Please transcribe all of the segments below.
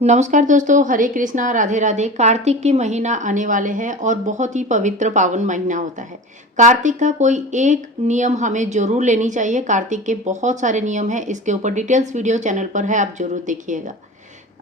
नमस्कार दोस्तों, हरे कृष्णा, राधे राधे। कार्तिक की महीना आने वाले हैं और बहुत ही पवित्र पावन महीना होता है। कार्तिक का कोई एक नियम हमें जरूर लेनी चाहिए। कार्तिक के बहुत सारे नियम हैं, इसके ऊपर डिटेल्स वीडियो चैनल पर है, आप जरूर देखिएगा।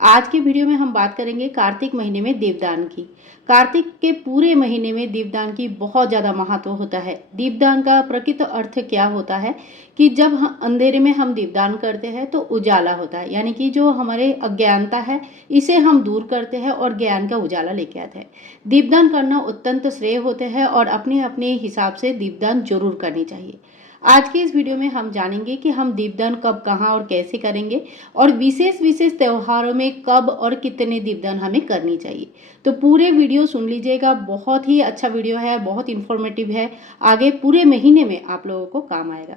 आज के वीडियो में हम बात करेंगे कार्तिक महीने में दीपदान की। कार्तिक के पूरे महीने में दीपदान की बहुत ज़्यादा महत्व होता है। दीपदान का प्रकृत अर्थ क्या होता है कि जब हम अंधेरे में हम दीपदान करते हैं तो उजाला होता है, यानी कि जो हमारे अज्ञानता है इसे हम दूर करते हैं और ज्ञान का उजाला लेके आते हैं। दीपदान करना अत्यंत श्रेय होते हैं और अपने अपने हिसाब से दीपदान जरूर करनी चाहिए। आज के इस वीडियो में हम जानेंगे कि हम दीपदान कब, कहाँ और कैसे करेंगे और विशेष विशेष त्योहारों में कब और कितने दीपदान हमें करनी चाहिए। तो पूरे वीडियो सुन लीजिएगा, बहुत ही अच्छा वीडियो है, बहुत इन्फॉर्मेटिव है, आगे पूरे महीने में आप लोगों को काम आएगा।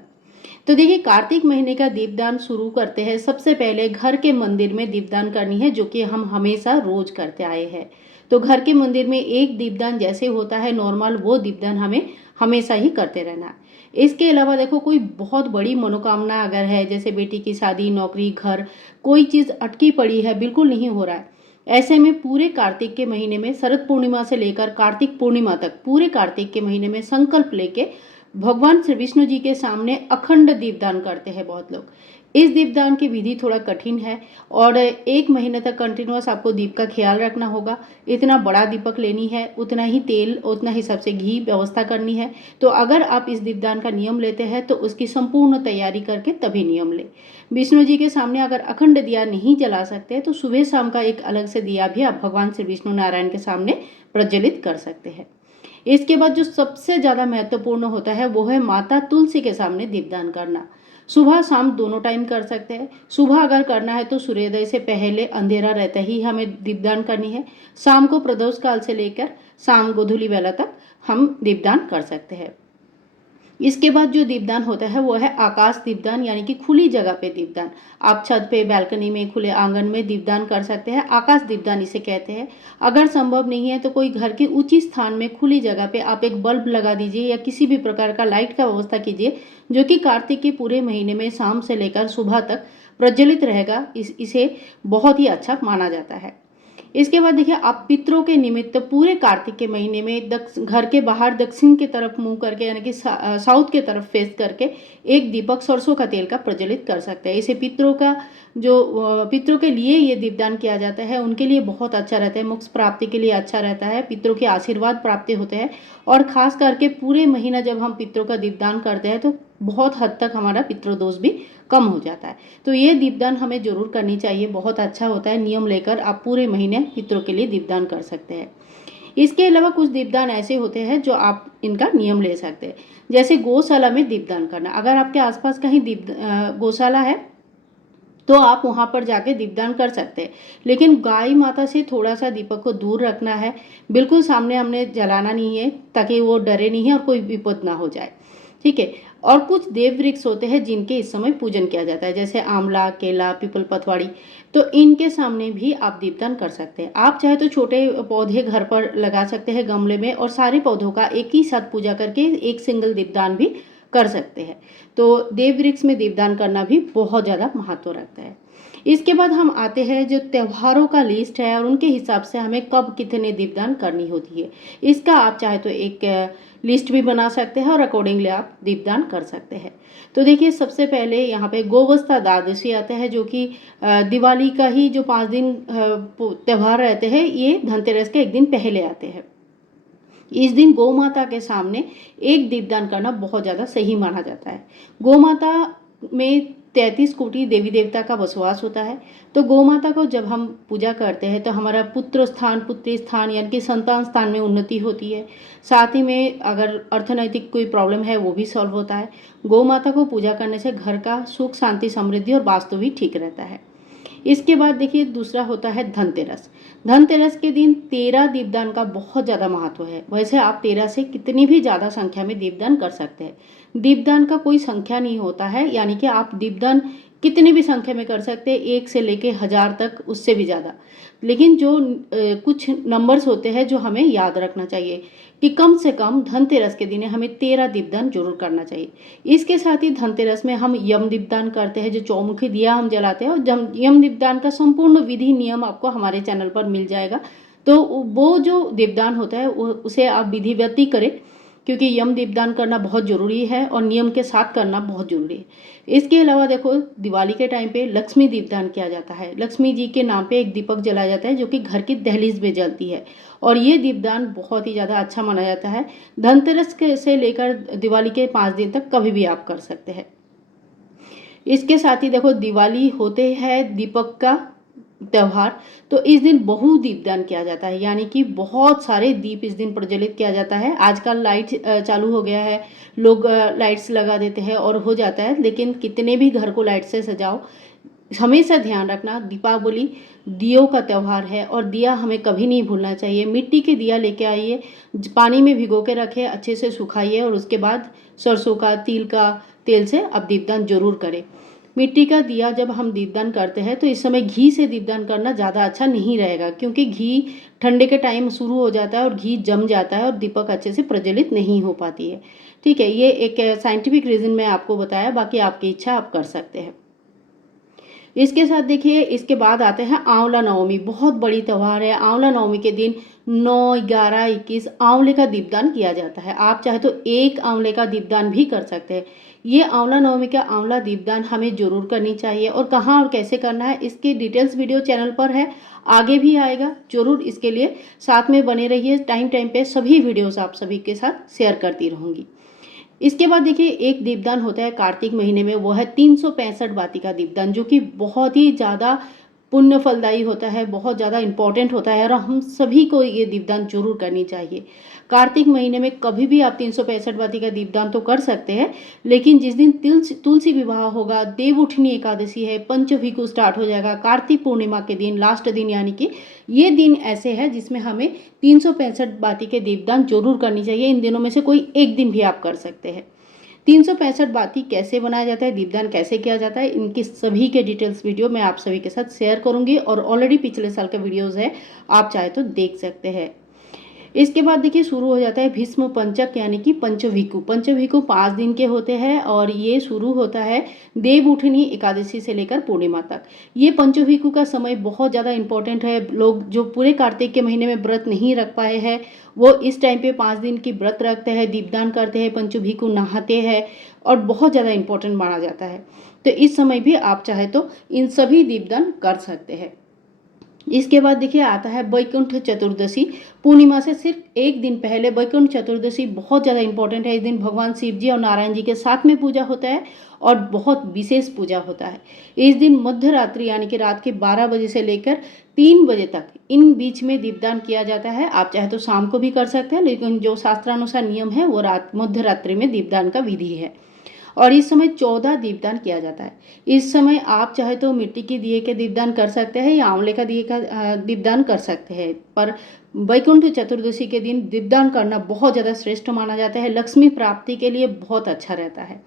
तो देखिए, कार्तिक महीने का दीपदान शुरू करते हैं। सबसे पहले घर के मंदिर में दीपदान करनी है, जो कि हम हमेशा रोज करते आए हैं। तो घर के मंदिर में एक दीपदान जैसे होता है नॉर्मल, वो दीपदान हमें हमेशा ही करते रहना है। इसके अलावा देखो, कोई बहुत बड़ी मनोकामना अगर है, जैसे बेटी की शादी, नौकरी, घर, कोई चीज़ अटकी पड़ी है, बिल्कुल नहीं हो रहा है, ऐसे में पूरे कार्तिक के महीने में, शरद पूर्णिमा से लेकर कार्तिक पूर्णिमा तक पूरे कार्तिक के महीने में संकल्प लेके भगवान श्री विष्णु जी के सामने अखंड दीपदान करते हैं बहुत लोग। इस दीपदान की विधि थोड़ा कठिन है और एक महीने तक कंटिन्यूअस आपको दीप का ख्याल रखना होगा। इतना बड़ा दीपक लेनी है, उतना ही तेल, उतना ही सबसे घी व्यवस्था करनी है। तो अगर आप इस दीपदान का नियम लेते हैं तो उसकी संपूर्ण तैयारी करके तभी नियम लें। विष्णु जी के सामने अगर अखंड दिया नहीं जला सकते तो सुबह शाम का एक अलग से दिया भी आप भगवान श्री विष्णु नारायण के सामने प्रज्वलित कर सकते हैं। इसके बाद जो सबसे ज़्यादा महत्वपूर्ण होता है वो है माता तुलसी के सामने दीपदान करना। सुबह शाम दोनों टाइम कर सकते हैं। सुबह अगर करना है तो सूर्योदय से पहले अंधेरा रहते ही हमें दीपदान करनी है। शाम को प्रदोष काल से लेकर शाम गोधूली बेला तक हम दीपदान कर सकते हैं। इसके बाद जो दीपदान होता है वो है आकाश दीपदान, यानी कि खुली जगह पे दीपदान। आप छत पे, बैल्कनी में, खुले आंगन में दीपदान कर सकते हैं। आकाश दीपदान इसे कहते हैं। अगर संभव नहीं है तो कोई घर के ऊंची स्थान में खुली जगह पे आप एक बल्ब लगा दीजिए या किसी भी प्रकार का लाइट का व्यवस्था कीजिए, जो कि कार्तिक के पूरे महीने में शाम से लेकर सुबह तक प्रज्वलित रहेगा। इसे बहुत ही अच्छा माना जाता है। इसके बाद देखिए, आप पितरों के निमित्त पूरे कार्तिक के महीने में घर के बाहर दक्षिण की तरफ मुंह करके, यानी कि साउथ के तरफ फेस करके एक दीपक सरसों का तेल का प्रज्वलित कर सकते हैं। इसे पितरों का पितरों के लिए ये दीपदान किया जाता है, उनके लिए बहुत अच्छा रहता है, मोक्ष प्राप्ति के लिए अच्छा रहता है, पितरों के आशीर्वाद प्राप्ति होते हैं। और खास करके पूरे महीना जब हम पितरों का दीपदान करते हैं तो बहुत हद तक हमारा पितृदोष भी कम हो जाता है। तो ये दीपदान हमें जरूर करनी चाहिए, बहुत अच्छा होता है। नियम लेकर आप पूरे महीने पितरों के लिए दीपदान कर सकते हैं। इसके अलावा कुछ दीपदान ऐसे होते हैं जो आप इनका नियम ले सकते हैं, जैसे गौशाला में दीपदान करना। अगर आपके आसपास कहीं गौशाला है तो आप वहाँ पर जाके दीपदान कर सकते हैं, लेकिन गाय माता से थोड़ा सा दीपक को दूर रखना है। बिल्कुल सामने हमने जलाना नहीं है, ताकि वो डरे नहीं है और कोई विपद ना हो जाए, ठीक है। और कुछ देव वृक्ष होते हैं जिनके इस समय पूजन किया जाता है, जैसे आंवला, केला, पीपल, पथवाड़ी। तो इनके सामने भी आप दीपदान कर सकते हैं। आप चाहे तो छोटे पौधे घर पर लगा सकते हैं गमले में, और सारे पौधों का एक ही साथ पूजा करके एक सिंगल दीपदान भी कर सकते हैं। तो देव वृक्ष में दीपदान करना भी बहुत ज़्यादा महत्व रखता है। इसके बाद हम आते हैं जो त्योहारों का लिस्ट है और उनके हिसाब से हमें कब कितने दीपदान करनी होती है। इसका आप चाहे तो एक लिस्ट भी बना सकते हैं और अकॉर्डिंगली आप दीपदान कर सकते हैं। तो देखिए, सबसे पहले यहाँ पे गोवस्था द्वादशी आता है, जो कि दिवाली का ही जो 5 दिन त्यौहार रहते हैं, ये धनतेरस के एक दिन पहले आते हैं। इस दिन गौ माता के सामने एक दीपदान करना बहुत ज़्यादा सही माना जाता है। गौ माता में 33 कोटि देवी देवता का बसवास होता है। तो गौ माता को जब हम पूजा करते हैं तो हमारा पुत्र स्थान, पुत्री स्थान, यानी कि संतान स्थान में उन्नति होती है। साथ ही में अगर अर्थनैतिक कोई प्रॉब्लम है वो भी सॉल्व होता है। गौ माता को पूजा करने से घर का सुख, शांति, समृद्धि और वास्तु भी ठीक रहता है। इसके बाद देखिए, दूसरा होता है धनतेरस। धनतेरस के दिन 13 दीपदान का बहुत ज़्यादा महत्व है। वैसे आप 13 से कितनी भी ज़्यादा संख्या में दीपदान कर सकते हैं। दीपदान का कोई संख्या नहीं होता है, यानी कि आप दीपदान कितनी भी संख्या में कर सकते हैं, 1 से लेके 1000 तक, उससे भी ज़्यादा। लेकिन जो कुछ नंबर्स होते हैं जो हमें याद रखना चाहिए कि कम से कम धनतेरस के दिन हमें 13 दीपदान जरूर करना चाहिए। इसके साथ ही धनतेरस में हम यम दीपदान करते हैं, जो चौमुखी दिया हम जलाते हैं, और यम दीपदान का संपूर्ण विधि नियम आपको हमारे चैनल पर मिल जाएगा। तो वो जो दीपदान होता है उसे आप विधिवत ही करें, क्योंकि यम दीपदान करना बहुत ज़रूरी है और नियम के साथ करना बहुत ज़रूरी है। इसके अलावा देखो, दिवाली के टाइम पे लक्ष्मी दीपदान किया जाता है। लक्ष्मी जी के नाम पे एक दीपक जलाया जाता है जो कि घर की दहलीज में जलती है, और ये दीपदान बहुत ही ज़्यादा अच्छा माना जाता है। धनतेरस से लेकर दिवाली के 5 दिन तक कभी भी आप कर सकते हैं। इसके साथ ही देखो, दिवाली होते हैं दीपक का त्यौहार, तो इस दिन बहु दीपदान किया जाता है, यानी कि बहुत सारे दीप इस दिन प्रज्वलित किया जाता है। आजकल लाइट चालू हो गया है, लोग लाइट्स लगा देते हैं और हो जाता है, लेकिन कितने भी घर को लाइट से सजाओ, हमेशा ध्यान रखना दीपावली दियों का त्यौहार है और दिया हमें कभी नहीं भूलना चाहिए। मिट्टी के दिया लेके आइए, पानी में भिगो के रखें, अच्छे से सुखाइए और उसके बाद सरसों का, तिल का तेल से अब दीपदान जरूर करें। मिट्टी का दिया जब हम दीपदान करते हैं तो इस समय घी से दीपदान करना ज़्यादा अच्छा नहीं रहेगा, क्योंकि घी ठंडे के टाइम शुरू हो जाता है और घी जम जाता है और दीपक अच्छे से प्रज्वलित नहीं हो पाती है। ठीक है, ये एक साइंटिफिक रीज़न मैं आपको बताया, बाकी आपकी इच्छा आप कर सकते हैं। इसके साथ देखिए, इसके बाद आते हैं आंवला नवमी, बहुत बड़ी त्यौहार है। आंवला नवमी के दिन 9, 11, 21 आंवले का दीपदान किया जाता है। आप चाहे तो एक आंवले का दीपदान भी कर सकते हैं। ये आंवला नवमी का आंवला दीपदान हमें जरूर करनी चाहिए, और कहाँ और कैसे करना है इसकी डिटेल्स वीडियो चैनल पर है, आगे भी आएगा। जरूर इसके लिए साथ में बने रहिए, टाइम टाइम पे सभी वीडियोस आप सभी के साथ शेयर करती रहूँगी। इसके बाद देखिए, एक दीपदान होता है कार्तिक महीने में, वो है 365 बाती का दीपदान, जो कि बहुत ही ज़्यादा पुण्य फलदायी होता है, बहुत ज़्यादा इम्पोर्टेंट होता है, और हम सभी को ये दीपदान जरूर करनी चाहिए। कार्तिक महीने में कभी भी आप 365 बाती का दीपदान तो कर सकते हैं, लेकिन जिस दिन तुलसी विवाह होगा, देवउठनी एकादशी है, पंचभिकु स्टार्ट हो जाएगा, कार्तिक पूर्णिमा के दिन लास्ट दिन, यानी कि ये दिन ऐसे हैं जिसमें हमें 365 बाती के दीपदान जरूर करनी चाहिए। इन दिनों में से कोई एक दिन भी आप कर सकते हैं। 365 बाती कैसे बनाया जाता है, दीपदान कैसे किया जाता है, इनकी सभी के डिटेल्स वीडियो मैं आप सभी के साथ शेयर करूंगी, और ऑलरेडी पिछले साल का वीडियोज़ है, आप चाहे तो देख सकते हैं। इसके बाद देखिए, शुरू हो जाता है भीष्म पंचक, यानी कि पंचभिकु। पंचभिकु 5 दिन के होते हैं और ये शुरू होता है देवउठनी एकादशी से लेकर पूर्णिमा तक। ये पंचभिकु का समय बहुत ज़्यादा इंपॉर्टेंट है। लोग जो पूरे कार्तिक के महीने में व्रत नहीं रख पाए हैं, वो इस टाइम पे 5 दिन की व्रत रखते हैं, दीपदान करते हैं, पंचभिकु नहाते हैं, और बहुत ज़्यादा इंपॉर्टेंट माना जाता है। तो इस समय भी आप चाहे तो इन सभी दीपदान कर सकते हैं। इसके बाद देखिए, आता है वैकुंठ चतुर्दशी। पूर्णिमा से सिर्फ एक दिन पहले वैकुंठ चतुर्दशी बहुत ज़्यादा इंपॉर्टेंट है। इस दिन भगवान शिव जी और नारायण जी के साथ में पूजा होता है और बहुत विशेष पूजा होता है। इस दिन मध्य रात्रि, यानी कि रात के 12 बजे से लेकर 3 बजे तक, इन बीच में दीपदान किया जाता है। आप चाहे तो शाम को भी कर सकते हैं, लेकिन जो शास्त्रानुसार नियम है वो मध्य रात्रि में दीपदान का विधि है, और इस समय 14 दीपदान किया जाता है। इस समय आप चाहे तो मिट्टी के दिए के दीपदान कर सकते हैं या आंवले का दिए का दीपदान कर सकते हैं, पर वैकुंठ चतुर्दशी के दिन दीपदान करना बहुत ज़्यादा श्रेष्ठ माना जाता है, लक्ष्मी प्राप्ति के लिए बहुत अच्छा रहता है।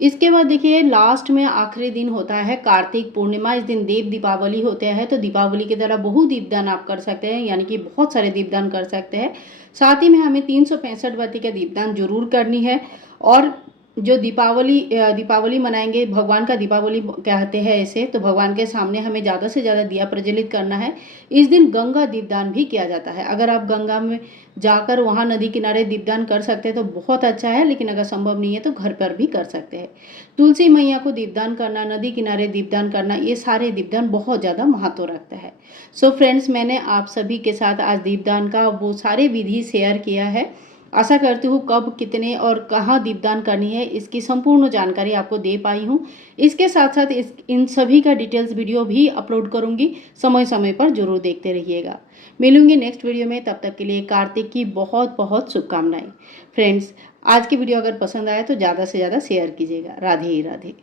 इसके बाद देखिए, लास्ट में आखिरी दिन होता है कार्तिक पूर्णिमा। इस दिन देव दीपावली होते हैं, तो दीपावली की तरह बहु दीपदान आप कर सकते हैं, यानी कि बहुत सारे दीपदान कर सकते हैं। साथ ही में हमें 365 बाती का दीपदान जरूर करनी है। और जो दीपावली मनाएंगे, भगवान का दीपावली कहते हैं ऐसे, तो भगवान के सामने हमें ज़्यादा से ज़्यादा दिया प्रज्वलित करना है। इस दिन गंगा दीपदान भी किया जाता है। अगर आप गंगा में जाकर वहाँ नदी किनारे दीपदान कर सकते हैं तो बहुत अच्छा है, लेकिन अगर संभव नहीं है तो घर पर भी कर सकते हैं। तुलसी मैया को दीपदान करना, नदी किनारे दीपदान करना, ये सारे दीपदान बहुत ज़्यादा महत्व रखते हैं। सो फ्रेंड्स, मैंने आप सभी के साथ आज दीपदान का वो सारे विधि शेयर किया है। आशा करती हूँ कब, कितने और कहाँ दीपदान करनी है इसकी संपूर्ण जानकारी आपको दे पाई हूँ। इसके साथ साथ इन सभी का डिटेल्स वीडियो भी अपलोड करूँगी, समय समय पर जरूर देखते रहिएगा। मिलूंगी नेक्स्ट वीडियो में, तब तक के लिए कार्तिक की बहुत बहुत शुभकामनाएं। फ्रेंड्स, आज की वीडियो अगर पसंद आए तो ज़्यादा से ज़्यादा शेयर कीजिएगा। राधे राधे।